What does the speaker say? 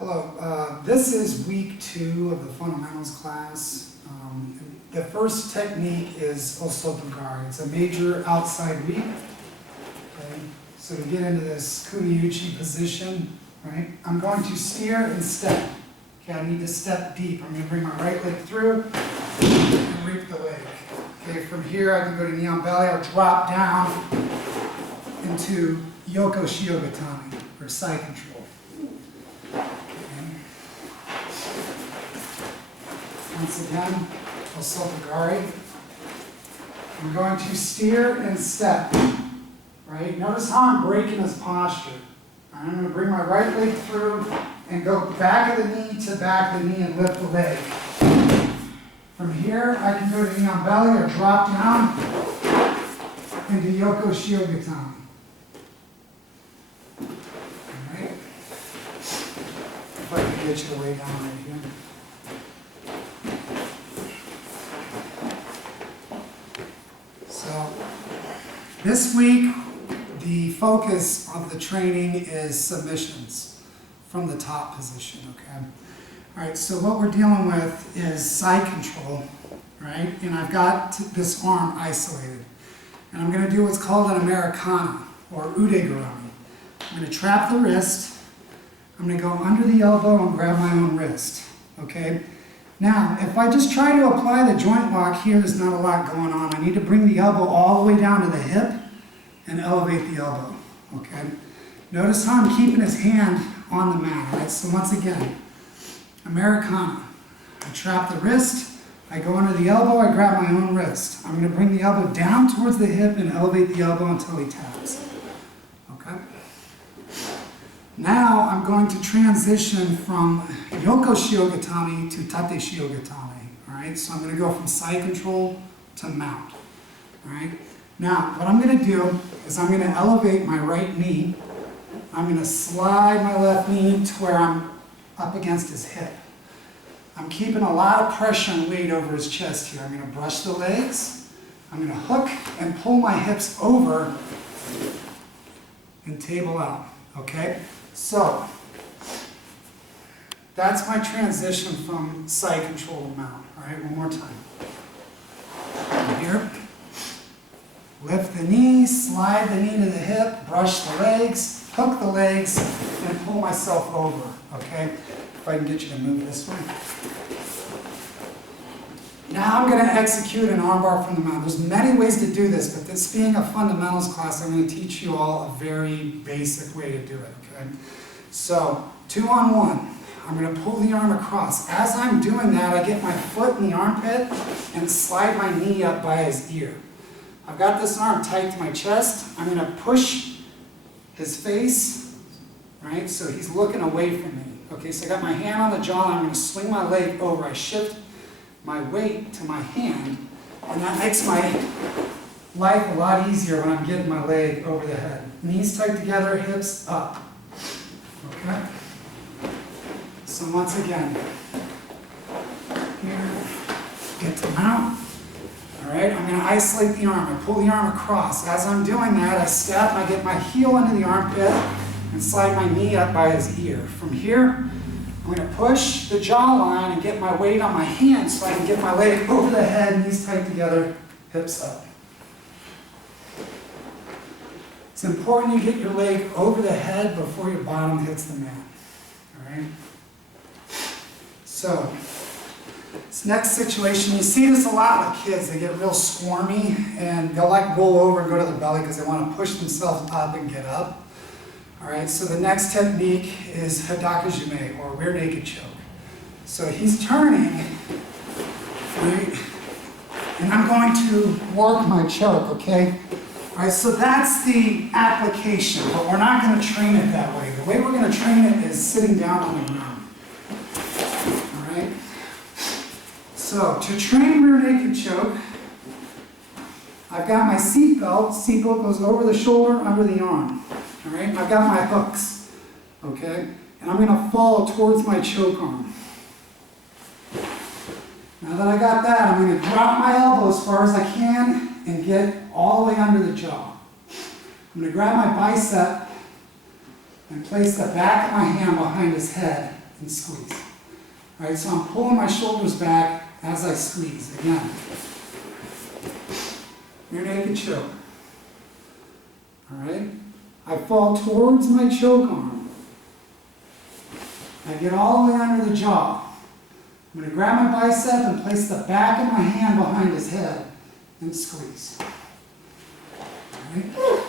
Hello, this is week 2 of the fundamentals class. The first technique is Soto Gari. It's a major outside reap. Okay? So to get into this Kumiuchi position, right, I'm going to steer and step. Okay, I need to step deep. I'm going to bring my right leg through and reap the leg. Okay, from here I can go to knee on belly or drop down into Yoko Shiogatami, or side control. Once again, Soto Gari. I'm going to steer and step. Right? Notice how I'm breaking this posture. I'm going to bring my right leg through and go back of the knee to back of the knee and lift the leg. From here, I can go to knee on belly or drop down into Yoko Shiogatami. Alright? If I can get you to lay down right here. So, this week, the focus of the training is submissions from the top position, okay? All right, so what we're dealing with is side control, right? And I've got this arm isolated. And I'm going to do what's called an Americana, or udegurami. I'm going to trap the wrist. I'm going to go under the elbow and grab my own wrist, okay? Now, if I just try to apply the joint lock here, there's not a lot going on. I need to bring the elbow all the way down to the hip and elevate the elbow, okay? Notice how I'm keeping his hand on the mat, right? So once again, Americana. I trap the wrist, I go under the elbow, I grab my own wrist. I'm going to bring the elbow down towards the hip and elevate the elbow until he taps, okay? Now I'm going to transition from Yoko Shiogatami to Tate Shiogatami, all right? So I'm going to go from side control to mount, all right? Now, what I'm going to do is I'm going to elevate my right knee. I'm going to slide my left knee to where I'm up against his hip. I'm keeping a lot of pressure and weight over his chest here. I'm going to brush the legs. I'm going to hook and pull my hips over and table out, okay? So, that's my transition from side control to mount. All right, one more time. Here. Lift the knee, slide the knee to the hip, brush the legs, hook the legs, and pull myself over. Okay? If I can get you to move this way. Now I'm going to execute an armbar from the mount. There's many ways to do this, but this being a fundamentals class, I'm going to teach you all a very basic way to do it. Okay? So, 2-on-1. I'm going to pull the arm across. As I'm doing that, I get my foot in the armpit and slide my knee up by his ear. I've got this arm tight to my chest. I'm going to push his face, right? So he's looking away from me. Okay, so I got my hand on the jaw. I'm going to swing my leg over. I shift my weight to my hand, and that makes my life a lot easier when I'm getting my leg over the head. Knees tight together, hips up. Okay? So once again, here, get to mount. All right, I'm going to isolate the arm. I pull the arm across. As I'm doing that, I step, I get my heel into the armpit and slide my knee up by his ear. From here, I'm going to push the jawline and get my weight on my hand so I can get my leg over the head, knees tight together, hips up. It's important you get your leg over the head before your bottom hits the mat. All right? So, this next situation, you see this a lot with kids. They get real squirmy and they'll like roll over and go to the belly because they want to push themselves up and get up. All right, so the next technique is Hadakajume, or rear naked choke. So he's turning, right, and I'm going to work my choke, okay? All right, so that's the application, but we're not going to train it that way. The way we're going to train it is sitting down on the ground. All right? So, to train rear naked choke, I've got my seat belt. Seat belt goes over the shoulder, under the arm. All right? I've got my hooks. Okay? And I'm going to fall towards my choke arm. Now that I got that, I'm going to drop my elbow as far as I can and get all the way under the jaw. I'm going to grab my bicep and place the back of my hand behind his head and squeeze. All right, so I'm pulling my shoulders back as I squeeze. Again, rear naked choke. All right, I fall towards my choke arm. I get all the way under the jaw. I'm going to grab my bicep and place the back of my hand behind his head and squeeze. All right.